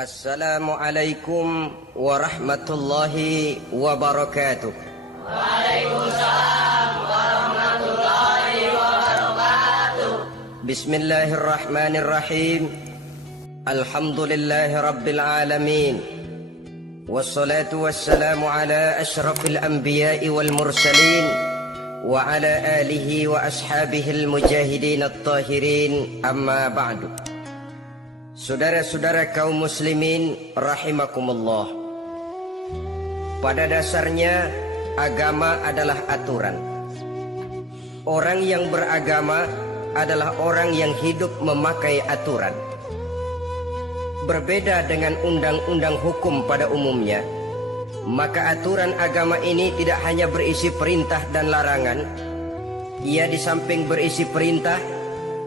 Assalamualaikum warahmatullahi wabarakatuh. Waalaikumsalam warahmatullahi wabarakatuh. Bismillahirrahmanirrahim. Alhamdulillahi rabbil alamin. Wassalatu wassalamu ala ashrafil anbiya'i wal mursalin wa ala alihi wa ashabihil mujahidin at-tahirin, amma ba'du. Saudara-saudara kaum muslimin rahimakumullah. Pada dasarnya agama adalah aturan. Orang yang beragama adalah orang yang hidup memakai aturan. Berbeda dengan undang-undang hukum pada umumnya, maka aturan agama ini tidak hanya berisi perintah dan larangan. Ia di samping berisi perintah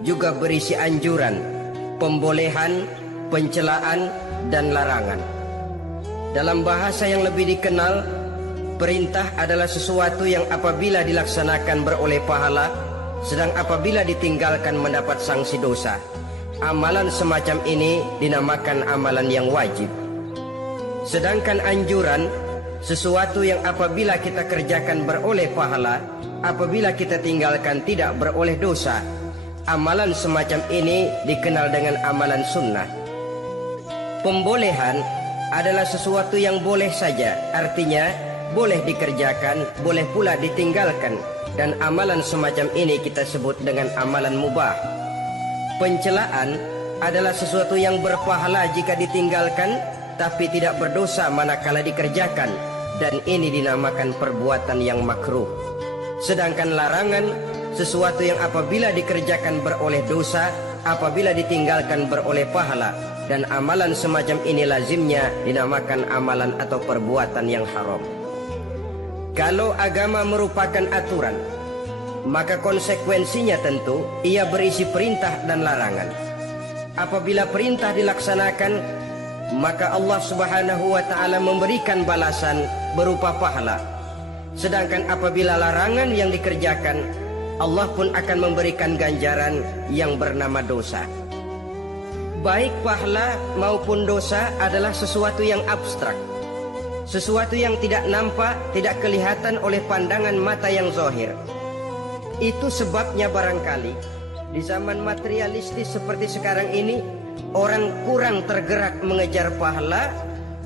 juga berisi anjuran, pembolehan, pencelaan, dan larangan. Dalam bahasa yang lebih dikenal, perintah adalah sesuatu yang apabila dilaksanakan beroleh pahala, sedang apabila ditinggalkan mendapat sanksi dosa. Amalan semacam ini dinamakan amalan yang wajib. Sedangkan anjuran, sesuatu yang apabila kita kerjakan beroleh pahala, apabila kita tinggalkan tidak beroleh dosa. Amalan semacam ini dikenal dengan amalan sunnah. Pembolehan adalah sesuatu yang boleh saja, artinya boleh dikerjakan, boleh pula ditinggalkan, dan amalan semacam ini kita sebut dengan amalan mubah. Pencelaan adalah sesuatu yang berpahala jika ditinggalkan, tapi tidak berdosa manakala dikerjakan, dan ini dinamakan perbuatan yang makruh. Sedangkan larangan, sesuatu yang apabila dikerjakan beroleh dosa, apabila ditinggalkan beroleh pahala, dan amalan semacam ini lazimnya dinamakan amalan atau perbuatan yang haram. Kalau agama merupakan aturan, maka konsekuensinya tentu ia berisi perintah dan larangan. Apabila perintah dilaksanakan, maka Allah Subhanahu wa ta'ala memberikan balasan berupa pahala. Sedangkan apabila larangan yang dikerjakan, Allah pun akan memberikan ganjaran yang bernama dosa. Baik pahala maupun dosa adalah sesuatu yang abstrak, sesuatu yang tidak nampak, tidak kelihatan oleh pandangan mata yang zahir. Itu sebabnya barangkali di zaman materialistis seperti sekarang ini, orang kurang tergerak mengejar pahala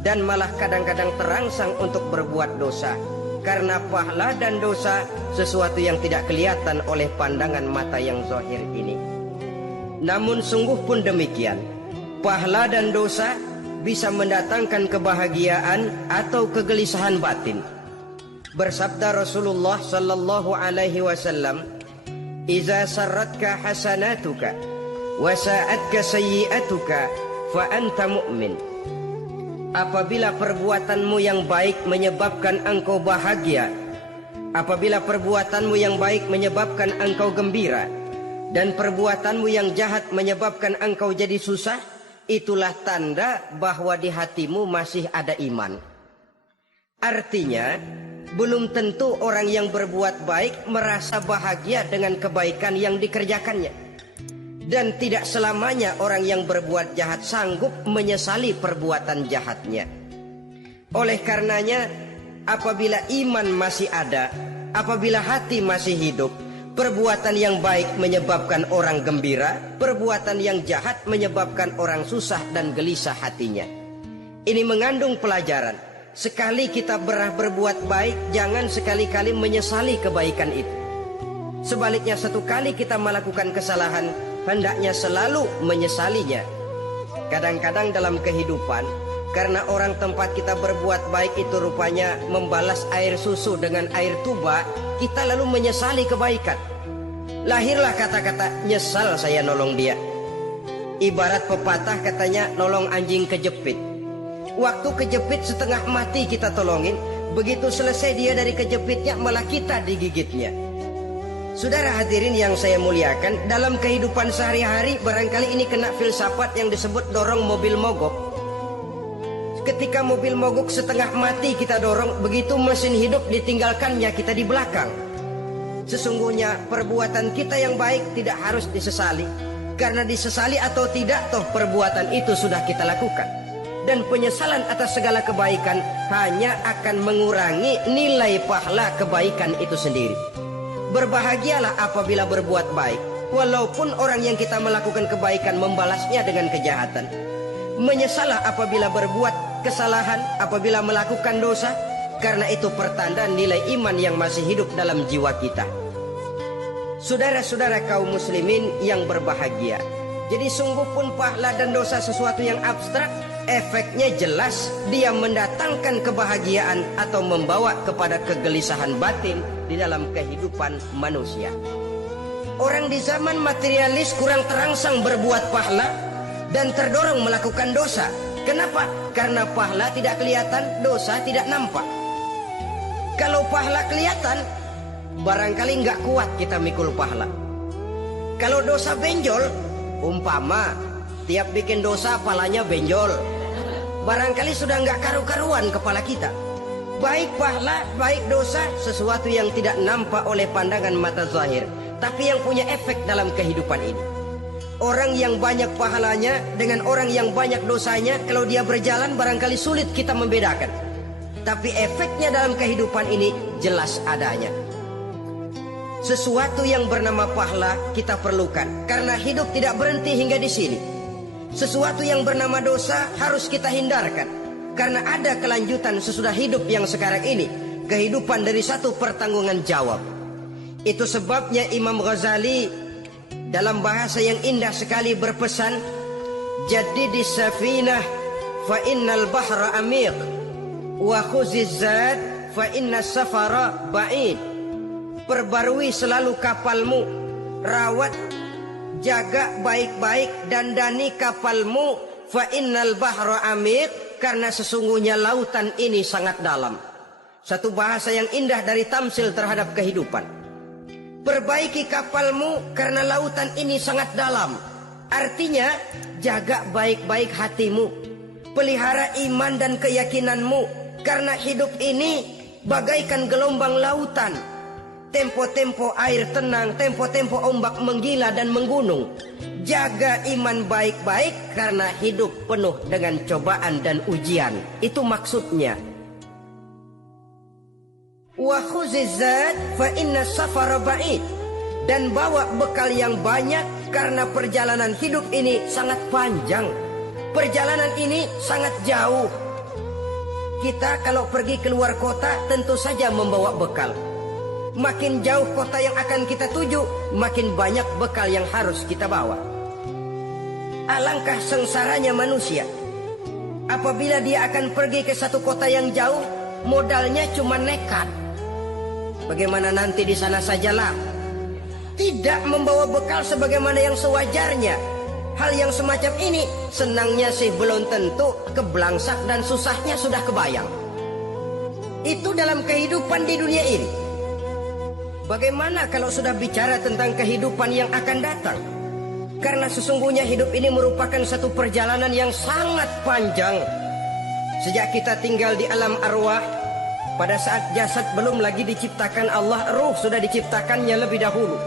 dan malah kadang-kadang terangsang untuk berbuat dosa. Karena pahala dan dosa sesuatu yang tidak kelihatan oleh pandangan mata yang zahir ini. Namun sungguh pun demikian, pahala dan dosa bisa mendatangkan kebahagiaan atau kegelisahan batin. Bersabda Rasulullah sallallahu alaihi wasallam, "Iza sarratka hasanatuka wa sa'atka sayyi'atuka fa anta mu'min." Apabila perbuatanmu yang baik menyebabkan engkau bahagia, apabila perbuatanmu yang baik menyebabkan engkau gembira, dan perbuatanmu yang jahat menyebabkan engkau jadi susah, itulah tanda bahwa di hatimu masih ada iman. Artinya, belum tentu orang yang berbuat baik merasa bahagia dengan kebaikan yang dikerjakannya. Dan tidak selamanya orang yang berbuat jahat sanggup menyesali perbuatan jahatnya. Oleh karenanya, apabila iman masih ada, apabila hati masih hidup, perbuatan yang baik menyebabkan orang gembira, perbuatan yang jahat menyebabkan orang susah dan gelisah hatinya. Ini mengandung pelajaran. Sekali kita berbuat baik, jangan sekali-kali menyesali kebaikan itu. Sebaliknya, satu kali kita melakukan kesalahan, hendaknya selalu menyesalinya. Kadang-kadang dalam kehidupan, karena orang tempat kita berbuat baik itu rupanya membalas air susu dengan air tuba, kita lalu menyesali kebaikan. Lahirlah kata-kata, "Nyesal saya nolong dia." Ibarat pepatah katanya, nolong anjing kejepit. Waktu kejepit setengah mati kita tolongin, begitu selesai dia dari kejepitnya malah kita digigitnya. Saudara hadirin yang saya muliakan, dalam kehidupan sehari-hari barangkali ini kena filsafat yang disebut dorong mobil mogok. Ketika mobil mogok setengah mati kita dorong, begitu mesin hidup ditinggalkannya kita di belakang. Sesungguhnya perbuatan kita yang baik tidak harus disesali, karena disesali atau tidak toh perbuatan itu sudah kita lakukan. dan penyesalan atas segala kebaikan hanya akan mengurangi nilai pahala kebaikan itu sendiri. Berbahagialah apabila berbuat baik, walaupun orang yang kita melakukan kebaikan membalasnya dengan kejahatan. Menyesalah apabila berbuat kesalahan, apabila melakukan dosa, karena itu pertanda nilai iman yang masih hidup dalam jiwa kita. Saudara-saudara kaum muslimin yang berbahagia, jadi sungguh pun pahala dan dosa sesuatu yang abstrak, efeknya jelas dia mendatangkan kebahagiaan atau membawa kepada kegelisahan batin di dalam kehidupan manusia. Orang di zaman materialis kurang terangsang berbuat pahala dan terdorong melakukan dosa. Kenapa? Karena pahala tidak kelihatan, dosa tidak nampak. Kalau pahala kelihatan, barangkali nggak kuat kita mikul pahala. Kalau dosa benjol, umpama tiap bikin dosa palanya benjol, barangkali sudah nggak karu-karuan kepala kita. Baik pahala, baik dosa, sesuatu yang tidak nampak oleh pandangan mata zahir, tapi yang punya efek dalam kehidupan ini. Orang yang banyak pahalanya dengan orang yang banyak dosanya, kalau dia berjalan barangkali sulit kita membedakan. Tapi efeknya dalam kehidupan ini jelas adanya. Sesuatu yang bernama pahala kita perlukan, karena hidup tidak berhenti hingga di sini. Sesuatu yang bernama dosa harus kita hindarkan, karena ada kelanjutan sesudah hidup yang sekarang ini. Kehidupan dari satu pertanggungan jawab. Itu sebabnya Imam Ghazali dalam bahasa yang indah sekali berpesan, "Jaddidis safinah fa innal bahra amiq, wa khuziz zad fa innas safara ba'id." Perbarui selalu kapalmu, rawat, jaga baik-baik, dandani kapalmu, fa innal bahra amiq, karena sesungguhnya lautan ini sangat dalam. Satu bahasa yang indah dari tamsil terhadap kehidupan. Perbaiki kapalmu karena lautan ini sangat dalam. Artinya jaga baik-baik hatimu, pelihara iman dan keyakinanmu, karena hidup ini bagaikan gelombang lautan. Tempo-tempo air tenang, tempo-tempo ombak menggila dan menggunung. Jaga iman baik-baik karena hidup penuh dengan cobaan dan ujian. Itu maksudnya. Wa khuzizat fa inna safara ba'id, dan bawa bekal yang banyak karena perjalanan hidup ini sangat panjang. Perjalanan ini sangat jauh. Kita kalau pergi keluar kota tentu saja membawa bekal. Makin jauh kota yang akan kita tuju, makin banyak bekal yang harus kita bawa. Alangkah sengsaranya manusia apabila dia akan pergi ke satu kota yang jauh, modalnya cuma nekat. Bagaimana nanti di sana sajalah, tidak membawa bekal sebagaimana yang sewajarnya. Hal yang semacam ini senangnya sih belum tentu, keblangsak dan susahnya sudah kebayang. Itu dalam kehidupan di dunia ini. Bagaimana kalau sudah bicara tentang kehidupan yang akan datang? Karena sesungguhnya hidup ini merupakan satu perjalanan yang sangat panjang. Sejak kita tinggal di alam arwah, pada saat jasad belum lagi diciptakan Allah, ruh sudah diciptakannya lebih dahulu.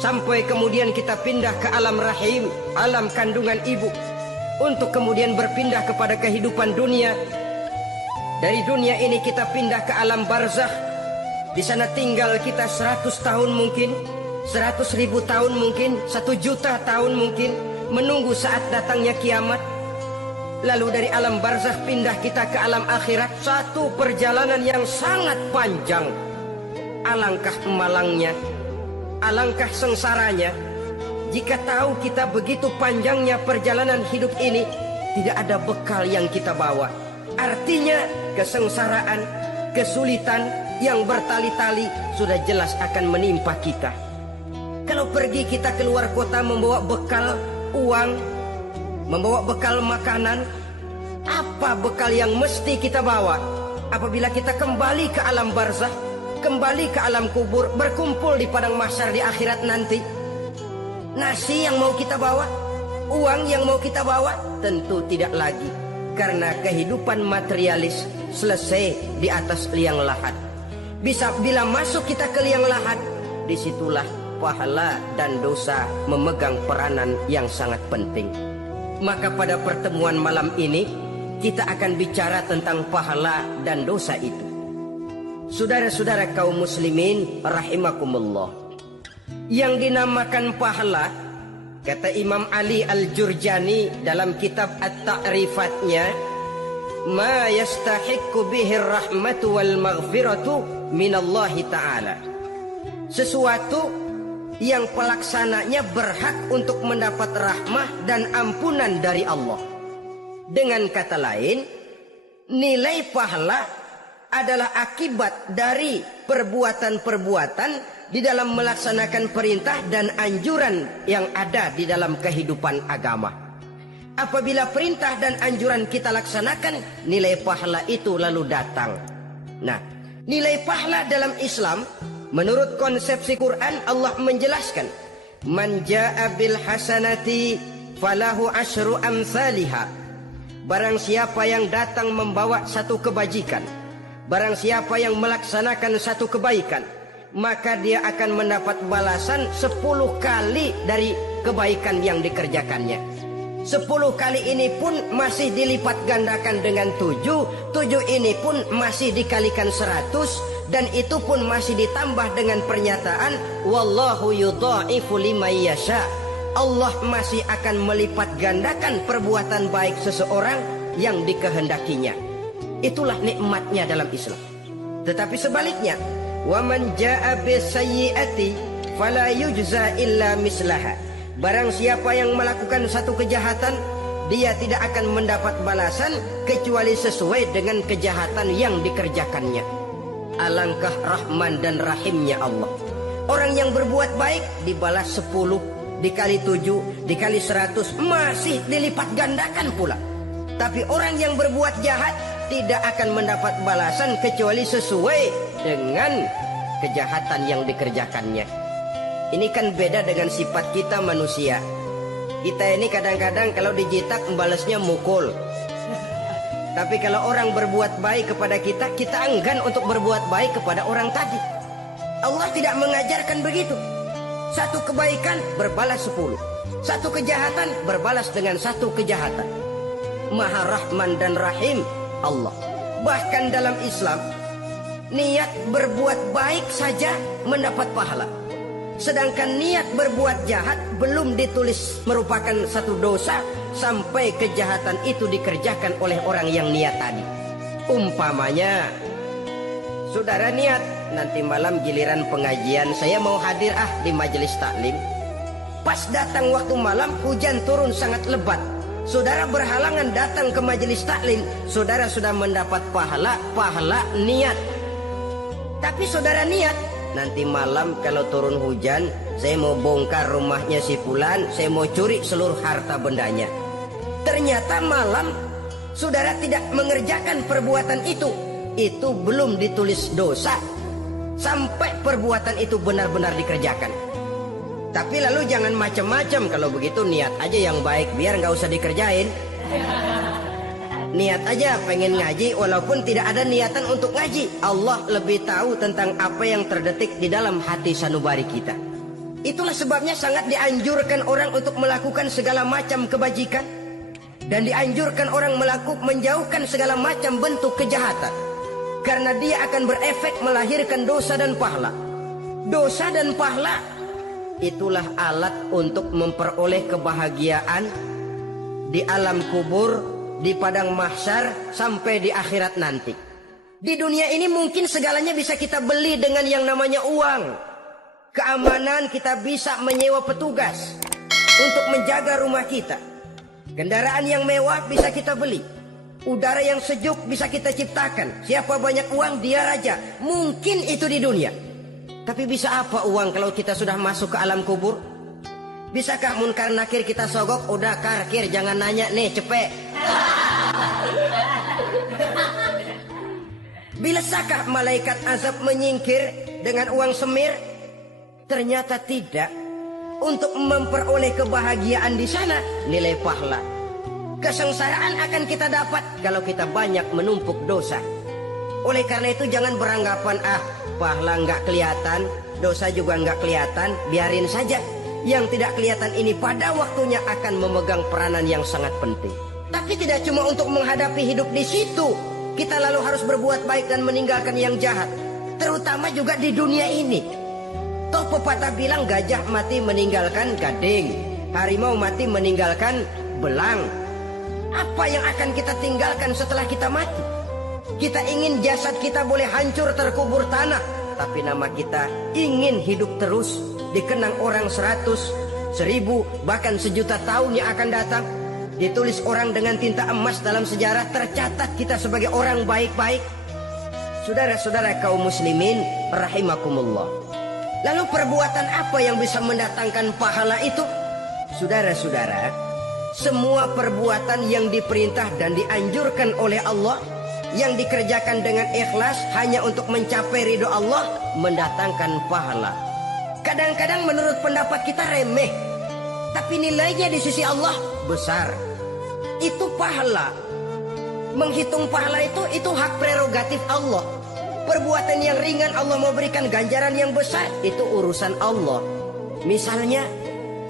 Sampai kemudian kita pindah ke alam rahim, alam kandungan ibu, untuk kemudian berpindah kepada kehidupan dunia. Dari dunia ini kita pindah ke alam barzakh. Di sana tinggal kita 100 tahun mungkin, 100.000 tahun mungkin, 1 juta tahun mungkin, menunggu saat datangnya kiamat. Lalu dari alam barzakh pindah kita ke alam akhirat. Satu perjalanan yang sangat panjang. Alangkah malangnya, alangkah sengsaranya jika tahu kita begitu panjangnya perjalanan hidup ini, tidak ada bekal yang kita bawa. Artinya kesengsaraan, kesulitan yang bertali-tali sudah jelas akan menimpa kita. Kalau pergi kita keluar kota membawa bekal uang, membawa bekal makanan, apa bekal yang mesti kita bawa? Apabila kita kembali ke alam barzakh, kembali ke alam kubur, berkumpul di padang mahsyar di akhirat nanti, nasi yang mau kita bawa, uang yang mau kita bawa, tentu tidak lagi. Karena kehidupan materialis selesai di atas liang lahat. Bisa bila masuk kita ke liang lahat, disitulah pahala dan dosa memegang peranan yang sangat penting. Maka pada pertemuan malam ini, kita akan bicara tentang pahala dan dosa itu. Saudara-saudara kaum muslimin rahimakumullah, yang dinamakan pahala, kata Imam Ali Al-Jurjani dalam kitab At-Ta'rifatnya, ma yastahiqqu bihi rahmatu wal maghfiratu minallahi ta'ala, sesuatu yang pelaksananya berhak untuk mendapat rahmah dan ampunan dari Allah. Dengan kata lain, nilai pahala adalah akibat dari perbuatan-perbuatan di dalam melaksanakan perintah dan anjuran yang ada di dalam kehidupan agama. Apabila perintah dan anjuran kita laksanakan, nilai pahala itu lalu datang. Nah, nilai pahala dalam Islam menurut konsepsi Quran, Allah menjelaskan, man jaa bil hasanati falahu asyru amsalihha. Barang siapa yang datang membawa satu kebajikan, barang siapa yang melaksanakan satu kebaikan, maka dia akan mendapat balasan 10 kali dari kebaikan yang dikerjakannya. 10 kali ini pun masih dilipat gandakan dengan 7 ini pun masih dikalikan 100, dan itu pun masih ditambah dengan pernyataan wallahu yudha'ifu liman yasha. Allah masih akan melipat gandakan perbuatan baik seseorang yang dikehendakinya. Itulah nikmatnya dalam Islam. Tetapi sebaliknya, wa man jaa bisayyi'ati fala yujza illa mislaha. Barang siapa yang melakukan satu kejahatan, dia tidak akan mendapat balasan kecuali sesuai dengan kejahatan yang dikerjakannya. Alangkah rahman dan rahimnya Allah. Orang yang berbuat baik dibalas 10, dikali 7, dikali 100, masih dilipat gandakan pula. Tapi orang yang berbuat jahat tidak akan mendapat balasan kecuali sesuai dengan kejahatan yang dikerjakannya. Ini kan beda dengan sifat kita manusia. Kita ini kadang-kadang kalau dijitak membalasnya mukul. Tapi kalau orang berbuat baik kepada kita, kita enggan untuk berbuat baik kepada orang tadi. Allah tidak mengajarkan begitu. Satu kebaikan berbalas 10, satu kejahatan berbalas dengan satu kejahatan. Maha Rahman dan Rahim Allah. Bahkan dalam Islam, niat berbuat baik saja mendapat pahala. Sedangkan niat berbuat jahat belum ditulis merupakan satu dosa sampai kejahatan itu dikerjakan oleh orang yang niat tadi. Umpamanya, saudara niat, nanti malam giliran pengajian saya mau hadir di majelis taklim. Pas datang waktu malam, hujan turun sangat lebat. Saudara berhalangan datang ke majelis taklim, saudara sudah mendapat pahala niat. Tapi saudara niat, nanti malam kalau turun hujan, saya mau bongkar rumahnya si fulan, saya mau curi seluruh harta bendanya. Ternyata malam saudara tidak mengerjakan perbuatan itu belum ditulis dosa sampai perbuatan itu benar-benar dikerjakan. Tapi lalu jangan macam-macam, kalau begitu niat aja yang baik biar nggak usah dikerjain. Niat aja pengen ngaji walaupun tidak ada niatan untuk ngaji. Allah lebih tahu tentang apa yang terdetik di dalam hati sanubari kita. Itulah sebabnya sangat dianjurkan orang untuk melakukan segala macam kebajikan, dan dianjurkan orang menjauhkan segala macam bentuk kejahatan, karena dia akan berefek melahirkan dosa dan pahala. Dosa dan pahala itulah alat untuk memperoleh kebahagiaan di alam kubur, di padang mahsyar, sampai di akhirat nanti. Di dunia ini mungkin segalanya bisa kita beli dengan yang namanya uang. Keamanan kita bisa menyewa petugas untuk menjaga rumah kita. Kendaraan yang mewah bisa kita beli. Udara yang sejuk bisa kita ciptakan. Siapa banyak uang dia raja. Mungkin itu di dunia. Tapi bisa apa uang kalau kita sudah masuk ke alam kubur? Bisakah munkar nakir kita sogok? Udah karkir, jangan nanya nih, cepet. Bisakah malaikat azab menyingkir dengan uang semir? Ternyata tidak. Untuk memperoleh kebahagiaan di sana, nilai pahala. Kesengsaraan akan kita dapat kalau kita banyak menumpuk dosa. Oleh karena itu jangan beranggapan pahala nggak kelihatan, dosa juga nggak kelihatan, biarin saja. Yang tidak kelihatan ini pada waktunya akan memegang peranan yang sangat penting. Tapi tidak cuma untuk menghadapi hidup di situ, kita lalu harus berbuat baik dan meninggalkan yang jahat. Terutama juga di dunia ini. Toh pepatah bilang gajah mati meninggalkan gading, harimau mati meninggalkan belang. Apa yang akan kita tinggalkan setelah kita mati? Kita ingin jasad kita boleh hancur terkubur tanah, tapi nama kita ingin hidup terus, dikenang orang 100, 1000, bahkan 1.000.000 tahun yang akan datang. Ditulis orang dengan tinta emas dalam sejarah, tercatat kita sebagai orang baik-baik. Saudara-saudara kaum muslimin rahimakumullah. Lalu perbuatan apa yang bisa mendatangkan pahala itu? Saudara-saudara, semua perbuatan yang diperintah dan dianjurkan oleh Allah, yang dikerjakan dengan ikhlas hanya untuk mencapai ridho Allah, mendatangkan pahala. Kadang-kadang menurut pendapat kita remeh, tapi nilainya di sisi Allah besar. Itu pahala. Menghitung pahala itu hak prerogatif Allah. Perbuatan yang ringan Allah mau berikan ganjaran yang besar, itu urusan Allah. Misalnya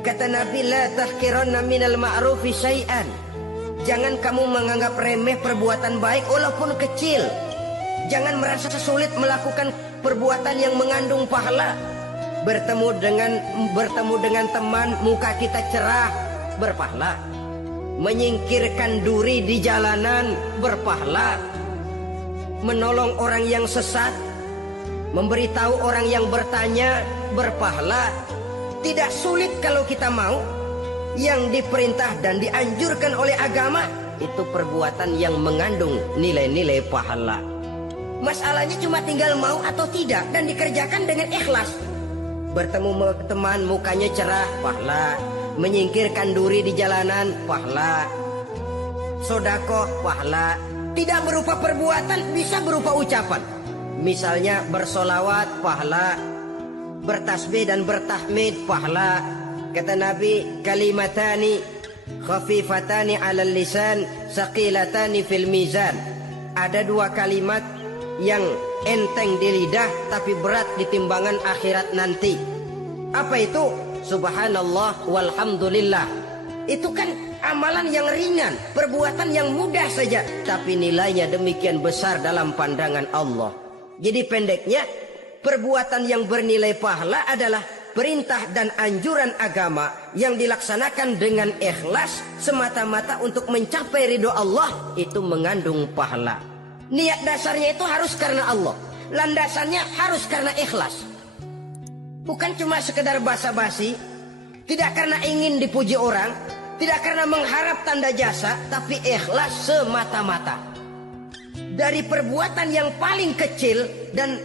kata Nabi, la tahqiranna minal ma'rufi syai'an. Jangan kamu menganggap remeh perbuatan baik walaupun kecil. Jangan merasa sulit melakukan perbuatan yang mengandung pahala. Bertemu dengan teman, muka kita cerah, berpahala. Menyingkirkan duri di jalanan, berpahala. Menolong orang yang sesat, memberitahu orang yang bertanya, berpahala. Tidak sulit kalau kita mau. Yang diperintah dan dianjurkan oleh agama, itu perbuatan yang mengandung nilai-nilai pahala. Masalahnya cuma tinggal mau atau tidak, dan dikerjakan dengan ikhlas. Bertemu teman, mukanya cerah, pahala. Menyingkirkan duri di jalanan, pahala. Sedekah, pahala. Tidak berupa perbuatan, bisa berupa ucapan. Misalnya bersolawat, pahala. Bertasbih dan bertahmid, pahala. Kata Nabi, kalimatani khafifatani 'alal lisan, saqilatani fil mizan. Ada 2 kalimat yang enteng di lidah tapi berat di timbangan akhirat nanti. Apa itu? Subhanallah walhamdulillah. Itu kan amalan yang ringan, perbuatan yang mudah saja, tapi nilainya demikian besar dalam pandangan Allah. Jadi pendeknya, perbuatan yang bernilai pahala adalah perintah dan anjuran agama yang dilaksanakan dengan ikhlas semata-mata untuk mencapai ridho Allah, itu mengandung pahala. Niat dasarnya itu harus karena Allah, landasannya harus karena ikhlas. Bukan cuma sekedar basa-basi, tidak karena ingin dipuji orang, tidak karena mengharap tanda jasa, tapi ikhlas semata-mata. Dari perbuatan yang paling kecil dan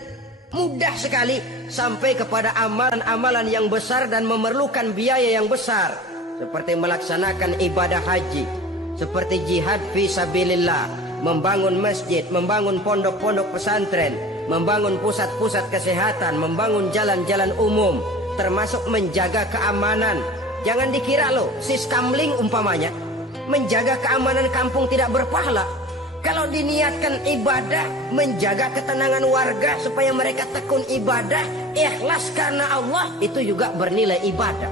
mudah sekali sampai kepada amalan-amalan yang besar dan memerlukan biaya yang besar, seperti melaksanakan ibadah haji, seperti jihad fi sabilillah, membangun masjid, membangun pondok-pondok pesantren, membangun pusat-pusat kesehatan, membangun jalan-jalan umum, termasuk menjaga keamanan. Jangan dikira loh, siskamling umpamanya, menjaga keamanan kampung tidak berpahala. Kalau diniatkan ibadah, menjaga ketenangan warga supaya mereka tekun ibadah, ikhlas karena Allah, itu juga bernilai ibadah.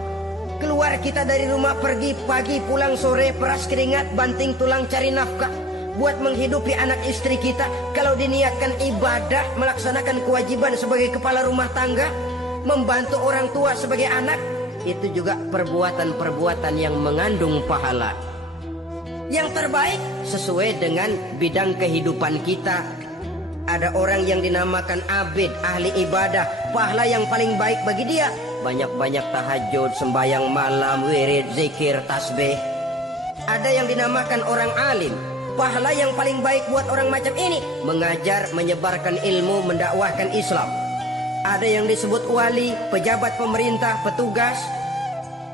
Keluar kita dari rumah, pergi pagi, pulang sore, peras keringat, banting tulang cari nafkah buat menghidupi anak istri kita. Kalau diniatkan ibadah, melaksanakan kewajiban sebagai kepala rumah tangga, membantu orang tua sebagai anak, itu juga perbuatan-perbuatan yang mengandung pahala. Yang terbaik sesuai dengan bidang kehidupan kita. Ada orang yang dinamakan abid, ahli ibadah, pahala yang paling baik bagi dia banyak-banyak tahajud, sembahyang malam, wirid, zikir, tasbih. Ada yang dinamakan orang alim, pahala yang paling baik buat orang macam ini mengajar, menyebarkan ilmu, mendakwahkan Islam. Ada yang disebut wali, pejabat pemerintah, petugas.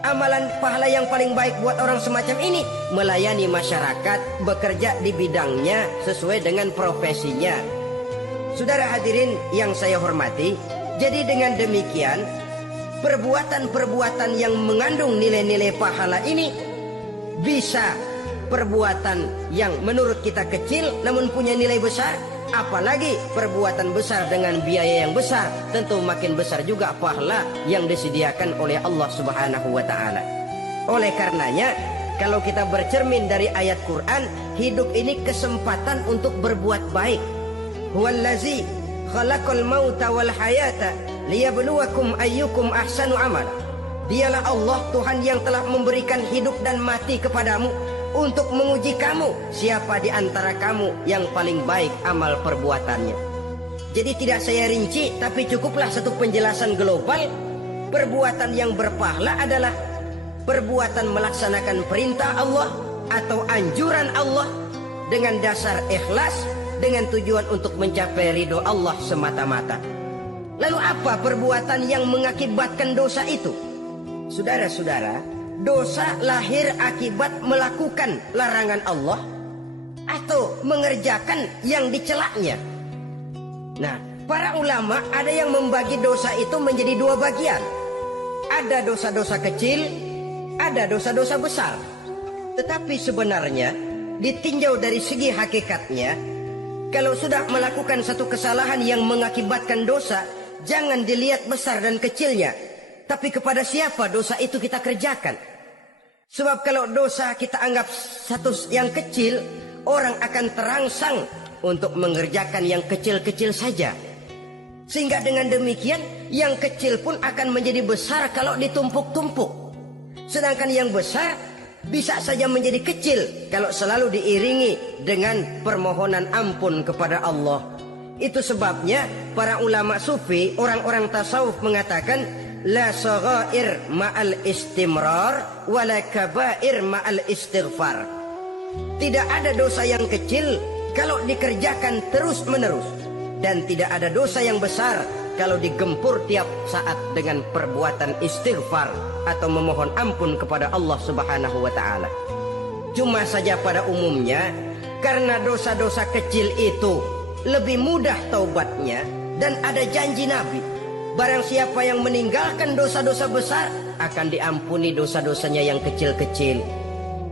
Amalan pahala yang paling baik buat orang semacam ini melayani masyarakat, bekerja di bidangnya sesuai dengan profesinya. Saudara hadirin yang saya hormati, jadi dengan demikian perbuatan-perbuatan yang mengandung nilai-nilai pahala ini bisa perbuatan yang menurut kita kecil namun punya nilai besar. Apalagi perbuatan besar dengan biaya yang besar, tentu makin besar juga pahala yang disediakan oleh Allah Subhanahu wa ta'ala. Oleh karenanya, kalau kita bercermin dari ayat Quran, hidup ini kesempatan untuk berbuat baik. Huwallazi khalaqal mauta wal hayata liyabluwakum ayyukum ahsanu amala. Dialah Allah Tuhan yang telah memberikan hidup dan mati kepadamu untuk menguji kamu siapa di antara kamu yang paling baik amal perbuatannya. Jadi tidak saya rinci, tapi cukuplah satu penjelasan global. Perbuatan yang berpahala adalah perbuatan melaksanakan perintah Allah atau anjuran Allah dengan dasar ikhlas, dengan tujuan untuk mencapai ridho Allah semata-mata. Lalu apa perbuatan yang mengakibatkan dosa itu? Saudara-saudara, dosa lahir akibat melakukan larangan Allah atau mengerjakan yang dicelaknya. Nah, para ulama ada yang membagi dosa itu menjadi dua bagian. Ada dosa-dosa kecil, ada dosa-dosa besar. Tetapi sebenarnya ditinjau dari segi hakikatnya, kalau sudah melakukan satu kesalahan yang mengakibatkan dosa, jangan dilihat besar dan kecilnya, tapi kepada siapa dosa itu kita kerjakan. Sebab kalau dosa kita anggap satu yang kecil, orang akan terangsang untuk mengerjakan yang kecil-kecil saja. Sehingga dengan demikian, yang kecil pun akan menjadi besar kalau ditumpuk-tumpuk. Sedangkan yang besar bisa saja menjadi kecil kalau selalu diiringi dengan permohonan ampun kepada Allah. Itu sebabnya para ulama sufi, orang-orang tasawuf mengatakan, la saghair ma'al istimrar wala kabair ma'al istighfar. Tidak ada dosa yang kecil kalau dikerjakan terus-menerus, dan tidak ada dosa yang besar kalau digempur tiap saat dengan perbuatan istighfar atau memohon ampun kepada Allah Subhanahu wa taala. Cuma saja pada umumnya, karena dosa-dosa kecil itu lebih mudah taubatnya, dan ada janji Nabi, barang siapa yang meninggalkan dosa-dosa besar akan diampuni dosa-dosanya yang kecil-kecil.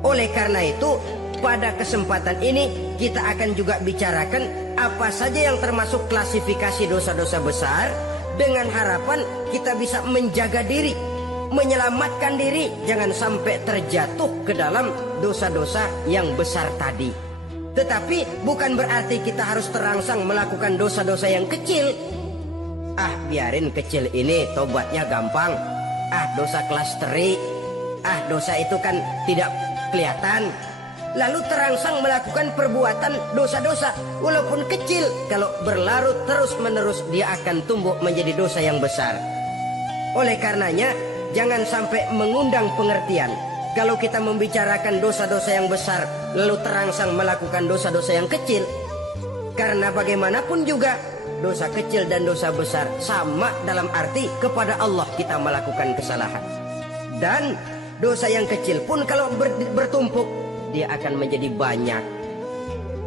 Oleh karena itu, pada kesempatan ini kita akan juga bicarakan apa saja yang termasuk klasifikasi dosa-dosa besar, dengan harapan kita bisa menjaga diri, menyelamatkan diri jangan sampai terjatuh ke dalam dosa-dosa yang besar tadi. Tetapi bukan berarti kita harus terangsang melakukan dosa-dosa yang kecil. Ah, biarin kecil ini, tobatnya gampang. Ah, dosa kelas teri. Ah, dosa itu kan tidak kelihatan. Lalu terangsang melakukan perbuatan dosa-dosa walaupun kecil. Kalau berlarut terus-menerus, dia akan tumbuh menjadi dosa yang besar. Oleh karenanya, jangan sampai mengundang pengertian kalau kita membicarakan dosa-dosa yang besar lalu terangsang melakukan dosa-dosa yang kecil. Karena bagaimanapun juga, dosa kecil dan dosa besar sama dalam arti kepada Allah kita melakukan kesalahan. Dan dosa yang kecil pun kalau bertumpuk, dia akan menjadi banyak.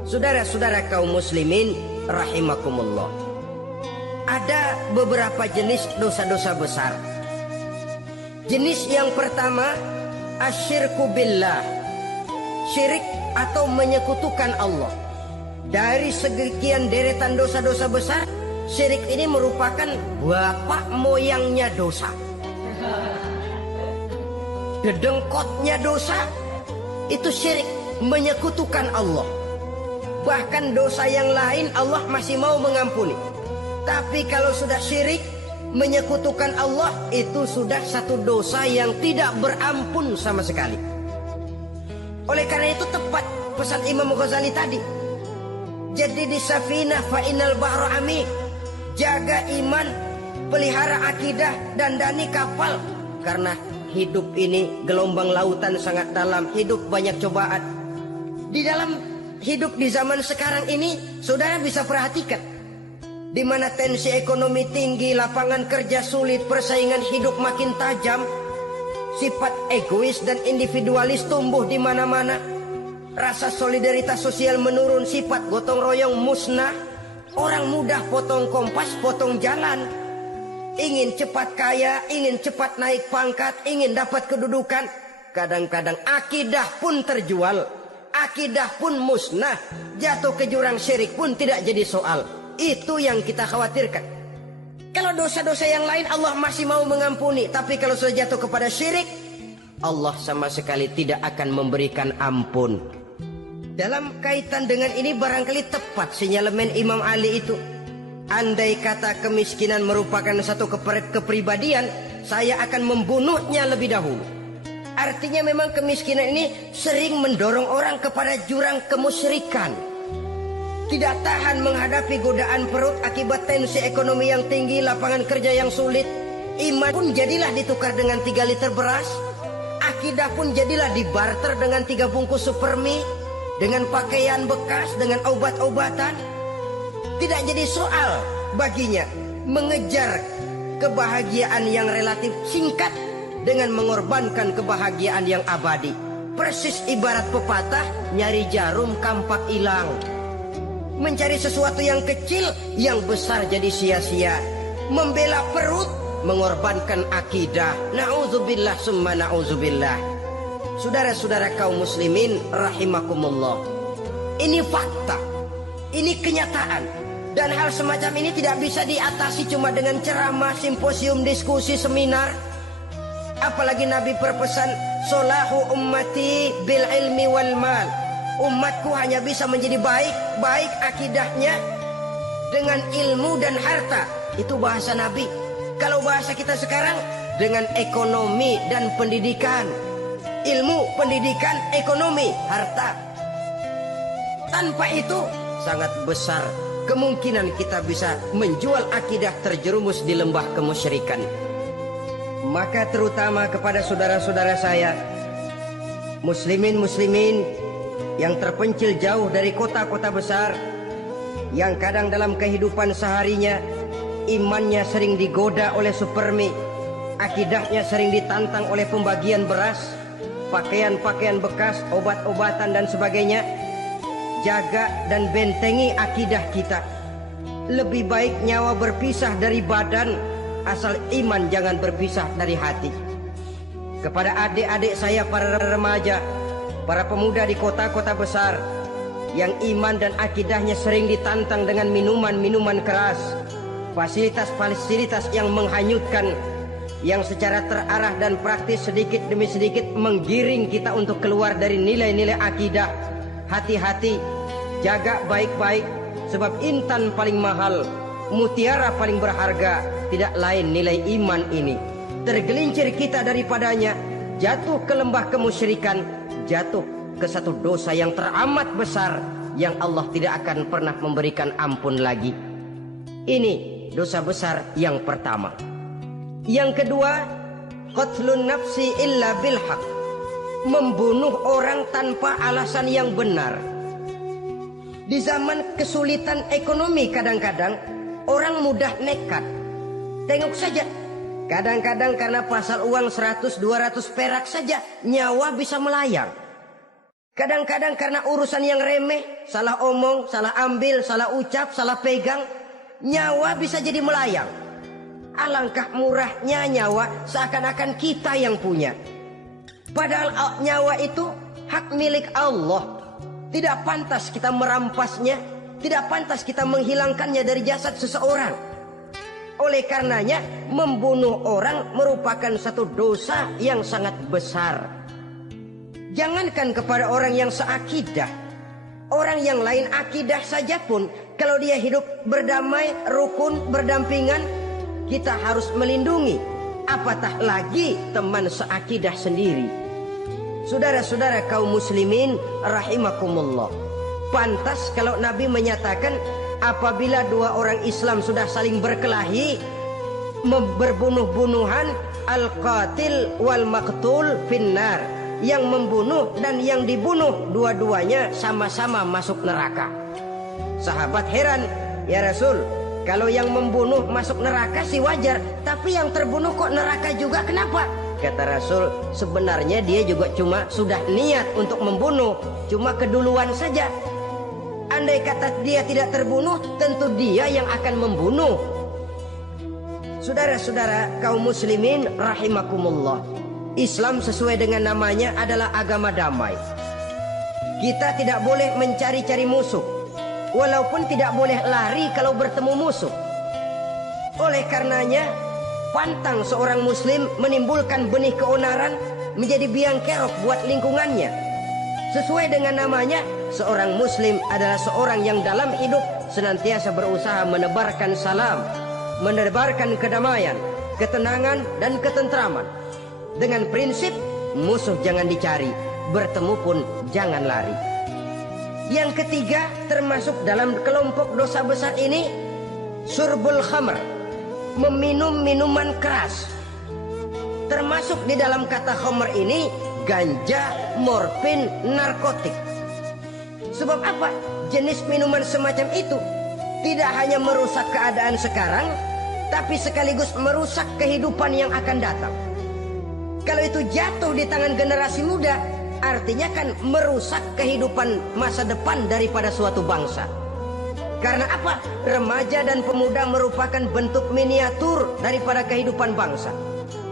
Saudara-saudara kaum muslimin rahimakumullah, ada beberapa jenis dosa-dosa besar. Jenis yang pertama, asyirku billah, syirik atau menyekutukan Allah. Dari sekian deretan dosa-dosa besar, syirik ini merupakan bapak moyangnya dosa. Dedengkotnya dosa itu syirik, menyekutukan Allah. Bahkan dosa yang lain Allah masih mau mengampuni, tapi kalau sudah syirik, menyekutukan Allah, itu sudah satu dosa yang tidak berampun sama sekali. Oleh karena itu tepat pesan Imam Ghazali tadi, jadi di safinah fa innal bahra amik, jaga iman, pelihara akidah, dandani kapal. Karena hidup ini gelombang lautan sangat dalam, hidup banyak cobaan. Di dalam hidup di zaman sekarang ini, saudara bisa perhatikan, di mana tensi ekonomi tinggi, lapangan kerja sulit, persaingan hidup makin tajam, sifat egois dan individualis tumbuh di mana-mana, rasa solidaritas sosial menurun, sifat gotong royong musnah, orang mudah potong kompas, potong jalan, ingin cepat kaya, ingin cepat naik pangkat, ingin dapat kedudukan. Kadang-kadang akidah pun terjual, akidah pun musnah, jatuh ke jurang syirik pun tidak jadi soal. Itu yang kita khawatirkan. Kalau dosa-dosa yang lain Allah masih mau mengampuni, tapi kalau sudah jatuh kepada syirik, Allah sama sekali tidak akan memberikan ampun. Dalam kaitan dengan ini barangkali tepat sinyalemen Imam Ali itu. Andai kata kemiskinan merupakan satu kepribadian, saya akan membunuhnya lebih dahulu. Artinya memang kemiskinan ini sering mendorong orang kepada jurang kemusyrikan. Tidak tahan menghadapi godaan perut akibat tensi ekonomi yang tinggi, lapangan kerja yang sulit. Iman pun jadilah ditukar dengan 3 liter beras. Akidah pun jadilah dibarter dengan 3 bungkus supermi, dengan pakaian bekas, dengan obat-obatan. Tidak jadi soal baginya mengejar kebahagiaan yang relatif singkat dengan mengorbankan kebahagiaan yang abadi. Persis ibarat pepatah, nyari jarum kampak hilang. Mencari sesuatu yang kecil, yang besar jadi sia-sia. Membela perut, mengorbankan akidah. Na'udzubillah summa na'udzubillah. Saudara-saudara kaum muslimin rahimakumullah, ini fakta, ini kenyataan. Dan hal semacam ini tidak bisa diatasi cuma dengan ceramah, simposium, diskusi, seminar. Apalagi Nabi berpesan, solahu ummati bil ilmi wal mal. Umatku hanya bisa menjadi baik akidahnya dengan ilmu dan harta. Itu bahasa Nabi. Kalau bahasa kita sekarang, dengan ekonomi dan pendidikan. Ilmu, pendidikan, ekonomi, harta. Tanpa itu sangat besar kemungkinan kita bisa menjual akidah terjerumus di lembah kemusyrikan. Maka terutama kepada saudara-saudara saya, muslimin yang terpencil jauh dari kota-kota besar, yang kadang dalam kehidupan seharinya imannya sering digoda oleh supermi, akidahnya sering ditantang oleh pembagian beras, pakaian-pakaian bekas, obat-obatan dan sebagainya. Jaga dan bentengi akidah kita. Lebih baik nyawa berpisah dari badan, asal iman jangan berpisah dari hati. Kepada adik-adik saya para remaja, para pemuda di kota-kota besar yang iman dan akidahnya sering ditantang dengan minuman-minuman keras, fasilitas-fasilitas yang menghanyutkan, yang secara terarah dan praktis sedikit demi sedikit menggiring kita untuk keluar dari nilai-nilai akidah. Hati-hati, jaga baik-baik, sebab intan paling mahal, mutiara paling berharga, tidak lain nilai iman ini. Tergelincir kita daripadanya, jatuh ke lembah kemusyrikan, jatuh ke satu dosa yang teramat besar, yang Allah tidak akan pernah memberikan ampun lagi. Ini dosa besar yang pertama. Yang kedua, qatlun nafsi illa bilhaq, membunuh orang tanpa alasan yang benar. Di zaman kesulitan ekonomi kadang-kadang orang mudah nekat. Tengok saja, kadang-kadang karena pasal uang 100-200 perak saja nyawa bisa melayang. Kadang-kadang karena urusan yang remeh, salah omong, salah ambil, salah ucap, salah pegang, nyawa bisa jadi melayang. Alangkah murahnya nyawa, seakan-akan kita yang punya. Padahal nyawa itu hak milik Allah. Tidak pantas kita merampasnya, tidak pantas kita menghilangkannya dari jasad seseorang. Oleh karenanya, membunuh orang merupakan satu dosa yang sangat besar. Jangankan kepada orang yang seakidah, orang yang lain akidah saja pun, kalau dia hidup berdamai, rukun, berdampingan, kita harus melindungi. Apatah lagi teman seakidah sendiri. Saudara-saudara kaum muslimin rahimakumullah, pantas kalau Nabi menyatakan apabila dua orang Islam sudah saling berkelahi, berbunuh-bunuhan, al-qatil wal maqtul finnar, yang membunuh dan yang dibunuh dua-duanya sama-sama masuk neraka. Sahabat heran, ya Rasul, kalau yang membunuh masuk neraka sih wajar, tapi yang terbunuh kok neraka juga, kenapa? Kata Rasul, sebenarnya dia juga cuma sudah niat untuk membunuh, cuma keduluan saja. Andai kata dia tidak terbunuh, tentu dia yang akan membunuh. Saudara-saudara kaum muslimin rahimakumullah, Islam sesuai dengan namanya adalah agama damai. Kita tidak boleh mencari-cari musuh, walaupun tidak boleh lari kalau bertemu musuh. Oleh karenanya, pantang seorang muslim menimbulkan benih keonaran, menjadi biang kerok buat lingkungannya. Sesuai dengan namanya, seorang muslim adalah seorang yang dalam hidup senantiasa berusaha menebarkan salam, menebarkan kedamaian, ketenangan dan ketentraman. Dengan prinsip musuh jangan dicari, bertemu pun jangan lari. Yang ketiga termasuk dalam kelompok dosa besar ini, surbul khamr, meminum minuman keras. Termasuk di dalam kata khamr ini ganja, morfin, narkotik. Sebab apa? Jenis minuman semacam itu tidak hanya merusak keadaan sekarang, tapi sekaligus merusak kehidupan yang akan datang. Kalau itu jatuh di tangan generasi muda, artinya kan merusak kehidupan masa depan daripada suatu bangsa. Karena apa? Remaja dan pemuda merupakan bentuk miniatur daripada kehidupan bangsa.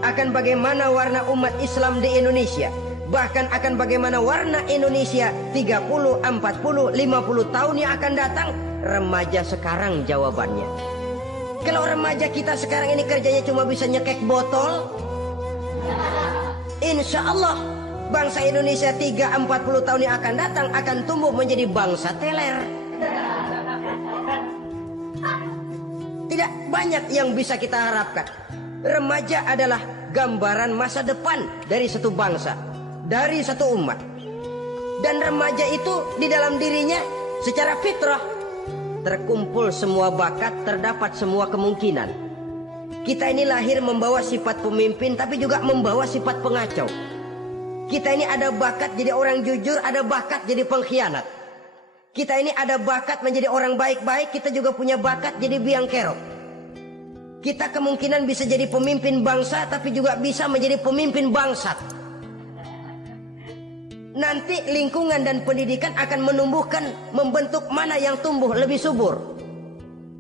Akan bagaimana warna umat Islam di Indonesia, bahkan akan bagaimana warna Indonesia 30, 40, 50 tahun yang akan datang, remaja sekarang jawabannya. Kalau remaja kita sekarang ini kerjanya cuma bisa nyekek botol, insya Allah bangsa Indonesia 30-40 tahun yang akan datang akan tumbuh menjadi bangsa teler. Tidak banyak yang bisa kita harapkan. Remaja adalah gambaran masa depan dari satu bangsa, dari satu umat. Dan remaja itu di dalam dirinya secara fitrah terkumpul semua bakat, terdapat semua kemungkinan. Kita ini lahir membawa sifat pemimpin, tapi juga membawa sifat pengacau. Kita ini ada bakat jadi orang jujur, ada bakat jadi pengkhianat. Kita ini ada bakat menjadi orang baik-baik, kita juga punya bakat jadi biang kerok. Kita kemungkinan bisa jadi pemimpin bangsa, tapi juga bisa menjadi pemimpin bangsat. Nanti lingkungan dan pendidikan akan menumbuhkan, membentuk mana yang tumbuh lebih subur.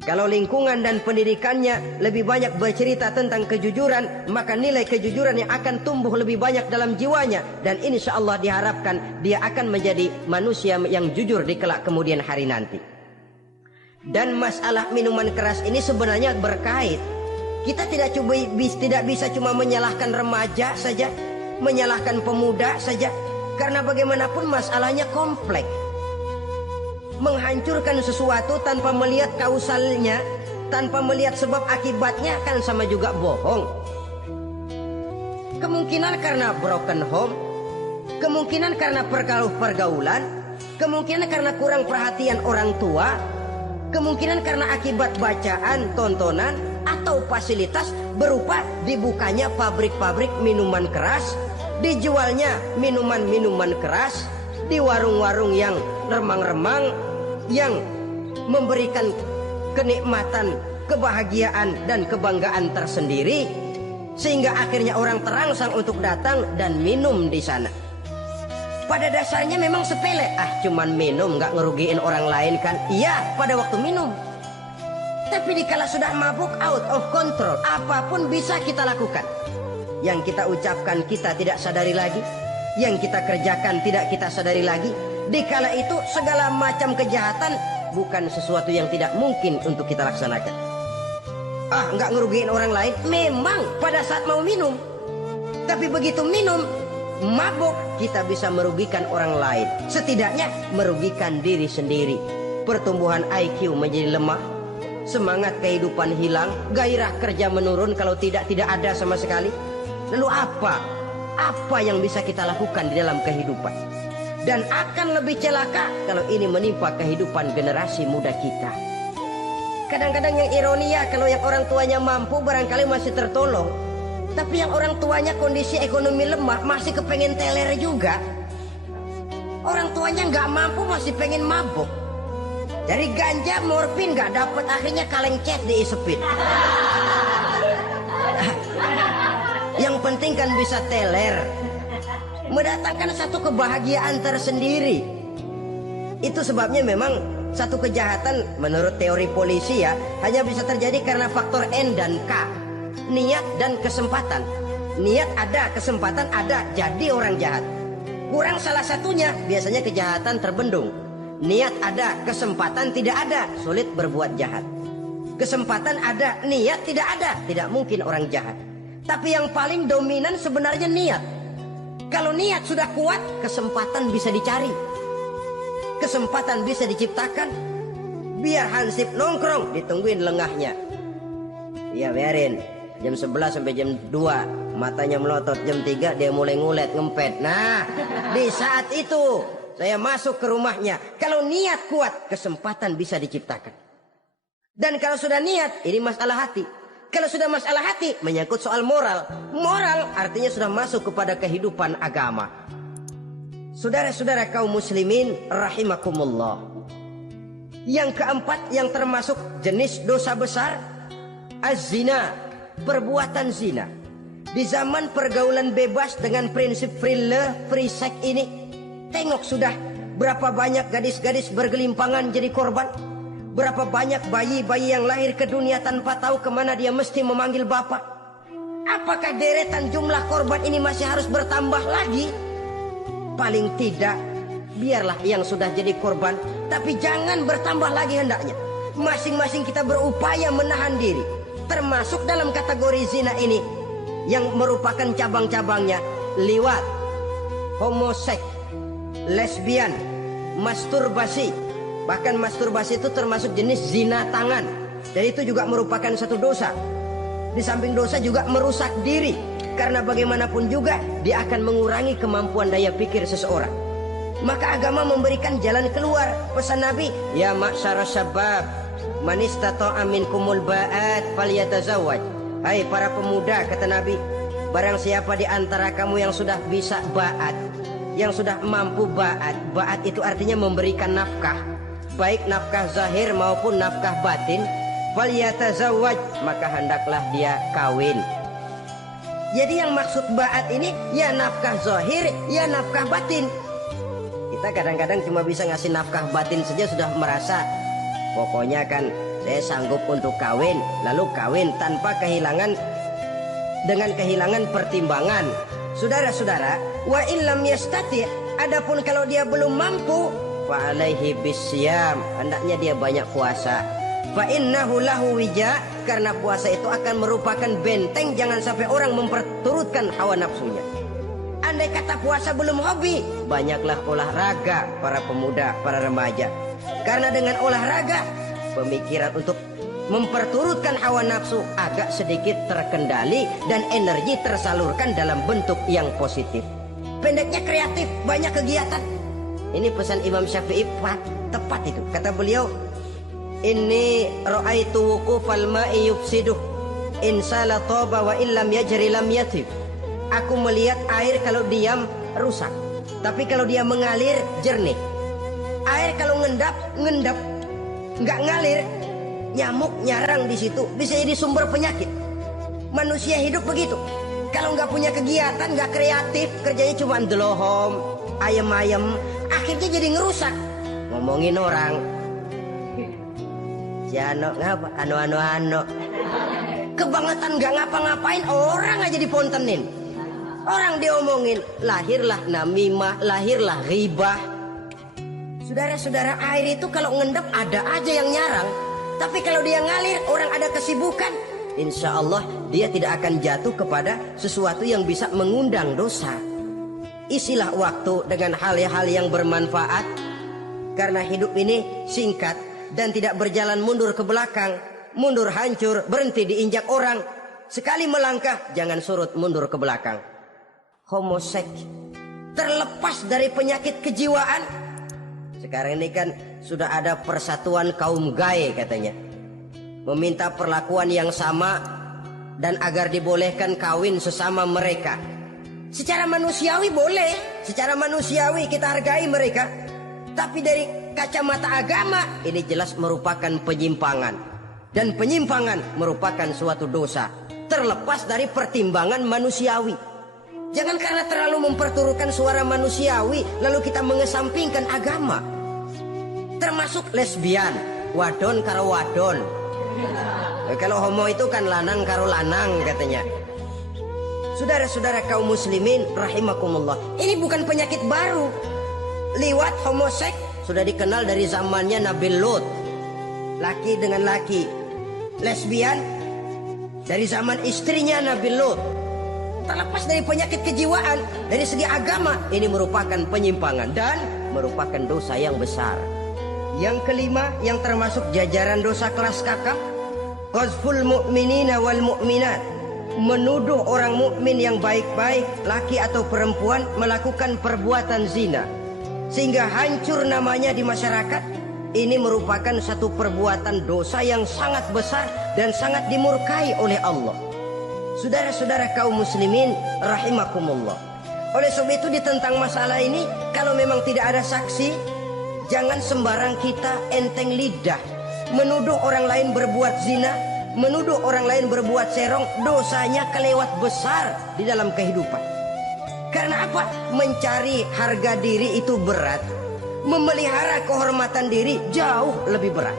Kalau lingkungan dan pendidikannya lebih banyak bercerita tentang kejujuran, maka nilai kejujuran yang akan tumbuh lebih banyak dalam jiwanya. Dan insya Allah diharapkan dia akan menjadi manusia yang jujur di kelak kemudian hari nanti. Dan masalah minuman keras ini sebenarnya berkait. Kita tidak bisa cuma menyalahkan remaja saja, menyalahkan pemuda saja. Karena bagaimanapun masalahnya kompleks. Menghancurkan sesuatu tanpa melihat kausalnya, tanpa melihat sebab akibatnya kan sama juga bohong. Kemungkinan karena broken home, kemungkinan karena pergaulan, kemungkinan karena kurang perhatian orang tua, kemungkinan karena akibat bacaan, tontonan, atau fasilitas berupa dibukanya pabrik-pabrik minuman keras, dijualnya minuman-minuman keras di warung-warung yang remang-remang, yang memberikan kenikmatan, kebahagiaan dan kebanggaan tersendiri, sehingga akhirnya orang terangsang untuk datang dan minum di sana. Pada dasarnya memang sepele, cuman minum, nggak ngerugiin orang lain kan? Iya, pada waktu minum. Tapi dikala sudah mabuk, out of control, apapun bisa kita lakukan. Yang kita ucapkan kita tidak sadari lagi, yang kita kerjakan tidak kita sadari lagi. Dikala itu segala macam kejahatan bukan sesuatu yang tidak mungkin untuk kita laksanakan. Nggak ngerugiin orang lain, memang pada saat mau minum. Tapi begitu minum, mabuk, kita bisa merugikan orang lain. Setidaknya merugikan diri sendiri. Pertumbuhan IQ menjadi lemah, semangat kehidupan hilang, gairah kerja menurun, kalau tidak ada sama sekali. Lalu apa yang bisa kita lakukan di dalam kehidupan? Dan akan lebih celaka kalau ini menimpa kehidupan generasi muda kita. Kadang-kadang yang ironi ya, kalau yang orang tuanya mampu barangkali masih tertolong, tapi yang orang tuanya kondisi ekonomi lemah masih kepengen teler juga. Orang tuanya nggak mampu masih pengen mabuk. Dari ganja, morfin nggak dapat, akhirnya kaleng cet diisepin. Yang penting kan bisa teler, mendatangkan satu kebahagiaan tersendiri. Itu sebabnya memang satu kejahatan menurut teori polisi ya hanya bisa terjadi karena faktor N dan K, niat dan kesempatan. Niat ada, kesempatan ada, jadi orang jahat. Kurang salah satunya, biasanya kejahatan terbendung. Niat ada, kesempatan tidak ada, sulit berbuat jahat. Kesempatan ada, niat tidak ada, tidak mungkin orang jahat. Tapi yang paling dominan sebenarnya niat. Kalau niat sudah kuat, kesempatan bisa dicari. Kesempatan bisa diciptakan. Biar Hansip nongkrong, ditungguin lengahnya. Iya biarin. Jam 11 sampai jam 2. Matanya melotot. Jam 3 dia mulai ngulet, ngempet. Nah, di saat itu saya masuk ke rumahnya. Kalau niat kuat, kesempatan bisa diciptakan. Dan kalau sudah niat, ini masalah hati. Kalau sudah masalah hati, menyangkut soal moral. Moral artinya sudah masuk kepada kehidupan agama. Saudara-saudara kaum muslimin rahimakumullah. Yang keempat yang termasuk jenis dosa besar, az-zina, perbuatan zina. Di zaman pergaulan bebas dengan prinsip free love, free sex ini, tengok sudah berapa banyak gadis-gadis bergelimpangan jadi korban. Berapa banyak bayi-bayi yang lahir ke dunia tanpa tahu kemana dia mesti memanggil bapak. Apakah deretan jumlah korban ini masih harus bertambah lagi? Paling tidak, biarlah yang sudah jadi korban, tapi jangan bertambah lagi hendaknya. Masing-masing kita berupaya menahan diri. Termasuk dalam kategori zina ini, yang merupakan cabang-cabangnya, liwat, homoseks, lesbian, masturbasi. Bahkan masturbasi itu termasuk jenis zina tangan. Dan itu juga merupakan satu dosa. Di samping dosa juga merusak diri. Karena bagaimanapun juga dia akan mengurangi kemampuan daya pikir seseorang. Maka agama memberikan jalan keluar. Pesan Nabi, ya ma'syara syabab, man istata'a minkumul ba'at falyatazawwaj. Hai para pemuda, kata Nabi, barang siapa di antara kamu yang sudah bisa ba'at, yang sudah mampu ba'at. Ba'at itu artinya memberikan nafkah, baik nafkah zahir maupun nafkah batin, falyatazawwaj, maka hendaklah dia kawin. Jadi yang maksud ba'at ini ya nafkah zahir, ya nafkah batin. Kita kadang-kadang cuma bisa ngasih nafkah batin saja sudah merasa pokoknya kan saya sanggup untuk kawin, lalu kawin tanpa dengan kehilangan pertimbangan. Saudara-saudara, wa illam yastati, adapun kalau dia belum mampu, fa alaihi bisyam, hendaknya dia banyak puasa. Fa innahu lahu wija, karena puasa itu akan merupakan benteng jangan sampai orang memperturutkan hawa nafsunya. Andai kata puasa belum hobi, banyaklah olahraga para pemuda, para remaja. Karena dengan olahraga, pemikiran untuk memperturutkan hawa nafsu agak sedikit terkendali dan energi tersalurkan dalam bentuk yang positif. Pendeknya kreatif, banyak kegiatan. Ini pesan Imam Syafi'i tepat itu. Kata beliau, inni ra'aitu wuqufal ma'i yufsiduh in sala taba wa illam yajri lam yatib. Aku melihat air kalau diam rusak, tapi kalau dia mengalir jernih. Air kalau ngendap, nggak ngalir, nyamuk nyarang di situ, bisa jadi sumber penyakit. Manusia hidup begitu. Kalau nggak punya kegiatan, nggak kreatif, kerjanya cuma delohom, ayam-ayam, akhirnya jadi ngerusak. Ngomongin orang, si Ano ngapa? Ano. Kebangetan nggak ngapa-ngapain, orang aja dipontenin. Orang diomongin, lahirlah namimah, lahirlah ribah. Saudara-saudara, air itu kalau ngendap ada aja yang nyarang. Tapi kalau dia ngalir, orang ada kesibukan, insya Allah dia tidak akan jatuh kepada sesuatu yang bisa mengundang dosa. Isilah waktu dengan hal-hal yang bermanfaat. Karena hidup ini singkat dan tidak berjalan mundur ke belakang. Mundur hancur, berhenti diinjak orang. Sekali melangkah, jangan surut mundur ke belakang. Homoseks, terlepas dari penyakit kejiwaan. Sekarang ini kan sudah ada persatuan kaum gay katanya, meminta perlakuan yang sama dan agar dibolehkan kawin sesama mereka. Secara manusiawi boleh, secara manusiawi kita hargai mereka. Tapi dari kacamata agama ini jelas merupakan penyimpangan. Dan penyimpangan merupakan suatu dosa, terlepas dari pertimbangan manusiawi. Jangan karena terlalu memperturutkan suara manusiawi lalu kita mengesampingkan agama. Termasuk lesbian, wadon karo wadon. Kalau homo itu kan lanang karo lanang katanya. Saudara-saudara kaum muslimin rahimakumullah, ini bukan penyakit baru. Liwat, homoseks sudah dikenal dari zamannya Nabi Lut, laki dengan laki. Lesbian dari zaman istrinya Nabi Lut. terlepas dari penyakit kejiwaan, dari segi agama, ini merupakan penyimpangan dan merupakan dosa yang besar. Yang kelima, yang termasuk jajaran dosa kelas kakap, qazful mu'minina wal mu'minat, menuduh orang mukmin yang baik-baik, laki atau perempuan, melakukan perbuatan zina sehingga hancur namanya di masyarakat. Ini merupakan satu perbuatan dosa yang sangat besar dan sangat dimurkai oleh Allah. Saudara-saudara kaum muslimin rahimakumullah. Oleh sebab itu, di tentang masalah ini, kalau memang tidak ada saksi, jangan sembarang kita enteng lidah menuduh orang lain berbuat zina, menuduh orang lain berbuat serong. Dosanya kelewat besar di dalam kehidupan. Karena apa? Mencari harga diri itu berat, memelihara kehormatan diri jauh lebih berat.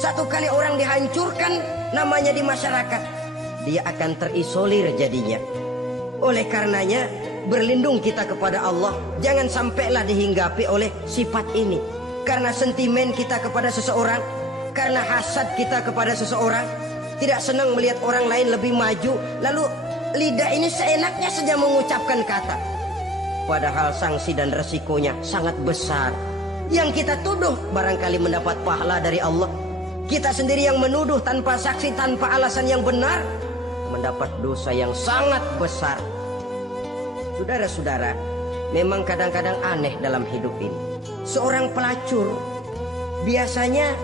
Satu kali orang dihancurkan namanya di masyarakat, dia akan terisolir jadinya. Oleh karenanya, berlindung kita kepada Allah, jangan sampailah dihinggapi oleh sifat ini. Karena sentimen kita kepada seseorang, karena hasad kita kepada seseorang, tidak senang melihat orang lain lebih maju, lalu lidah ini seenaknya saja mengucapkan kata. Padahal sanksi dan resikonya sangat besar. Yang kita tuduh barangkali mendapat pahala dari Allah. Kita sendiri yang menuduh tanpa saksi, tanpa alasan yang benar, mendapat dosa yang sangat besar. Saudara-saudara, memang kadang-kadang aneh dalam hidup ini. Seorang pelacur biasanya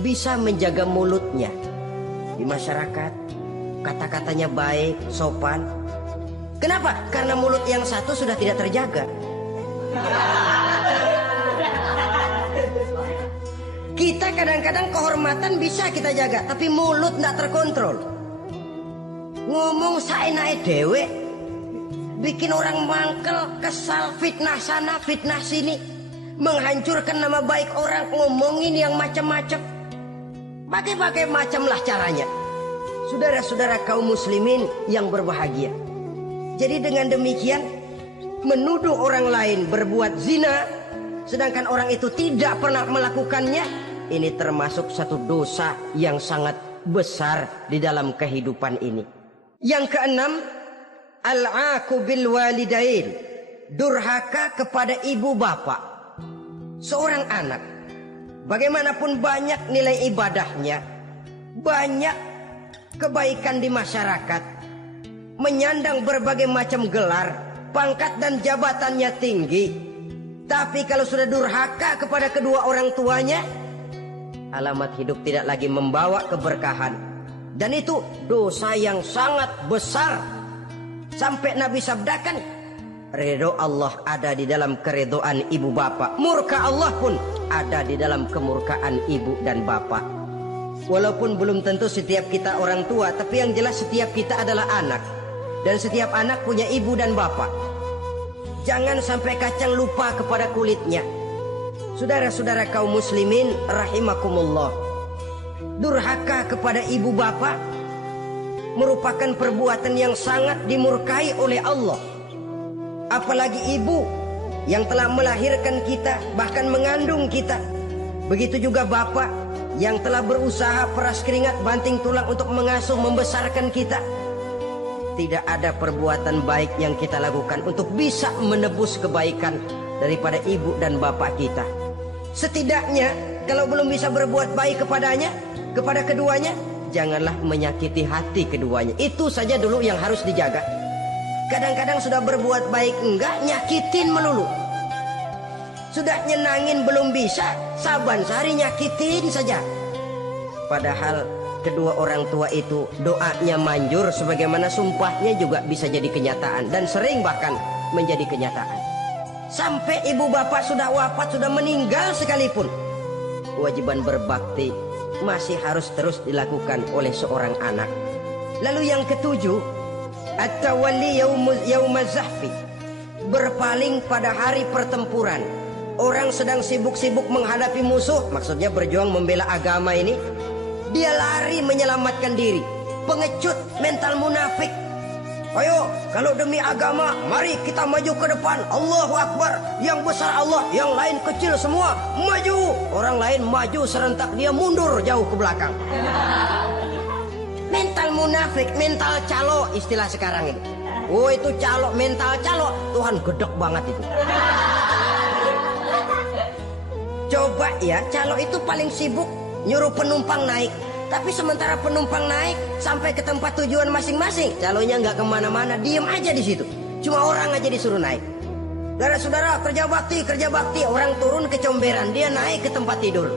bisa menjaga mulutnya di masyarakat, kata-katanya baik, sopan. Kenapa? Karena mulut yang satu sudah tidak terjaga. Kita kadang-kadang kehormatan bisa kita jaga, tapi mulut tidak terkontrol. Ngomong saenake dhewe, bikin orang mangkel, kesal, fitnah sana, fitnah sini, menghancurkan nama baik orang, ngomongin yang macam-macam. Bagai-bagai macamlah caranya. Saudara-saudara kaum muslimin yang berbahagia. Jadi dengan demikian, menuduh orang lain berbuat zina, sedangkan orang itu tidak pernah melakukannya, ini termasuk satu dosa yang sangat besar di dalam kehidupan ini. Yang keenam, al-'aqu bil walidain, durhaka kepada ibu bapak. Seorang anak, bagaimanapun banyak nilai ibadahnya, banyak kebaikan di masyarakat, menyandang berbagai macam gelar, pangkat dan jabatannya tinggi, tapi kalau sudah durhaka kepada kedua orang tuanya, alamat hidup tidak lagi membawa keberkahan. Dan itu dosa yang sangat besar. Sampai Nabi sabdakan, ridho Allah ada di dalam keridhaan ibu bapak, murka Allah pun ada di dalam kemurkaan ibu dan bapak. Walaupun belum tentu setiap kita orang tua, tapi yang jelas setiap kita adalah anak. Dan setiap anak punya ibu dan bapak. Jangan sampai kacang lupa kepada kulitnya. Saudara-saudara kaum muslimin rahimakumullah, durhaka kepada ibu bapak merupakan perbuatan yang sangat dimurkai oleh Allah. Apalagi ibu yang telah melahirkan kita, bahkan mengandung kita. Begitu juga bapak yang telah berusaha peras keringat banting tulang untuk mengasuh membesarkan kita. Tidak ada perbuatan baik yang kita lakukan untuk bisa menebus kebaikan daripada ibu dan bapak kita. Setidaknya kalau belum bisa berbuat baik kepadanya, kepada keduanya, janganlah menyakiti hati keduanya. Itu saja dulu yang harus dijaga. Kadang-kadang sudah berbuat baik enggak, nyakitin melulu. Sudah nyenangin belum bisa, saban sehari nyakitin saja. Padahal kedua orang tua itu doanya manjur, sebagaimana sumpahnya juga bisa jadi kenyataan, dan sering bahkan menjadi kenyataan. Sampai ibu bapak sudah wafat, sudah meninggal sekalipun, kewajiban berbakti masih harus terus dilakukan oleh seorang anak. Lalu yang ketujuh, at-tawalli yaumaz zahfi, berpaling pada hari pertempuran. Orang sedang sibuk-sibuk menghadapi musuh, maksudnya berjuang membela agama ini, dia lari menyelamatkan diri. Pengecut, mental munafik. Ayo, kalau demi agama, mari kita maju ke depan. Allahu Akbar. Yang besar Allah, yang lain kecil semua. Maju. Orang lain maju serentak, dia mundur jauh ke belakang. Mental munafik, mental calo, istilah sekarang ini. Oh itu calo, mental calo. Tuhan gedek banget itu. Coba ya, calo itu paling sibuk nyuruh penumpang naik. Tapi sementara penumpang naik sampai ke tempat tujuan masing-masing, calonya nggak kemana-mana, diem aja di situ. Cuma orang aja disuruh naik. Saudara-saudara, kerja bakti, orang turun ke comberan, dia naik ke tempat tidur.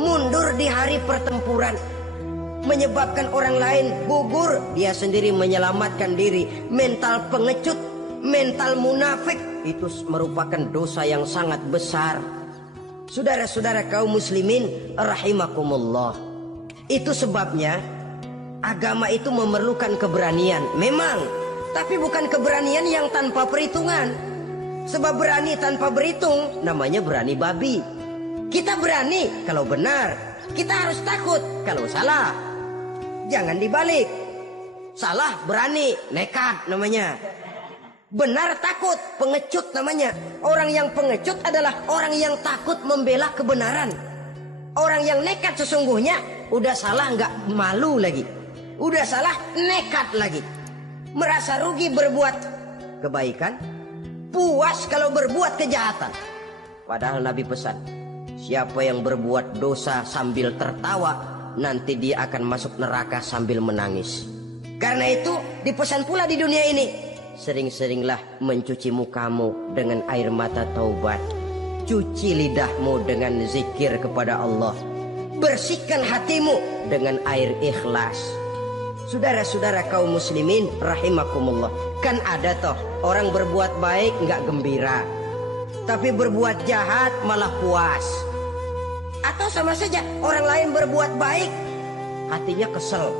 Mundur di hari pertempuran, menyebabkan orang lain gugur, dia sendiri menyelamatkan diri. Mental pengecut, mental munafik, itu merupakan dosa yang sangat besar. Saudara-saudara kaum muslimin rahimakumullah. Itu sebabnya agama itu memerlukan keberanian. Memang, tapi bukan keberanian yang tanpa perhitungan. Sebab berani tanpa berhitung namanya berani babi. Kita berani kalau benar, kita harus takut kalau salah. Jangan dibalik. Salah berani, nekat namanya. Benar takut, pengecut namanya. Orang yang pengecut adalah orang yang takut membela kebenaran. Orang yang nekat sesungguhnya udah salah nggak malu lagi. Udah salah nekat lagi. Merasa rugi berbuat kebaikan, puas kalau berbuat kejahatan. Padahal Nabi pesan, siapa yang berbuat dosa sambil tertawa, nanti dia akan masuk neraka sambil menangis. Karena itu dipesan pula di dunia ini, sering-seringlah mencuci mukamu dengan air mata taubat. Cuci lidahmu dengan zikir kepada Allah. Bersihkan hatimu dengan air ikhlas. Saudara-saudara kaum muslimin rahimakumullah. Kan ada toh orang berbuat baik nggak gembira, tapi berbuat jahat malah puas. Atau sama saja orang lain berbuat baik, hatinya kesel.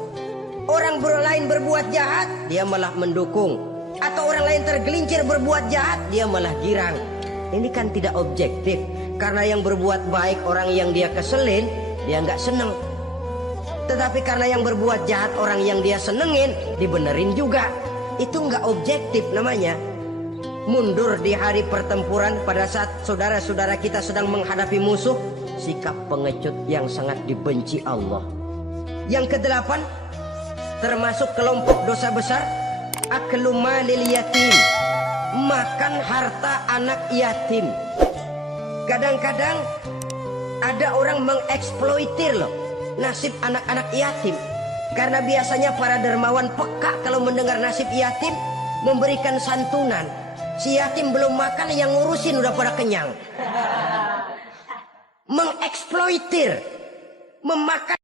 Orang lain berbuat jahat, dia malah mendukung. Atau orang lain tergelincir berbuat jahat, dia malah girang. Ini kan tidak objektif. Karena yang berbuat baik orang yang dia keselin, dia nggak seneng. Tetapi karena yang berbuat jahat orang yang dia senengin, dibenerin juga. Itu nggak objektif namanya. Mundur di hari pertempuran pada saat saudara-saudara kita sedang menghadapi musuh, sikap pengecut yang sangat dibenci Allah. Yang kedelapan, termasuk kelompok dosa besar, aklu malil yatim, makan harta anak yatim. Kadang-kadang ada orang mengeksploitir loh nasib anak-anak yatim. Karena biasanya para dermawan peka kalau mendengar nasib yatim, memberikan santunan. Si yatim belum makan, yang ngurusin udah pada kenyang. Mengeksploitir, memakan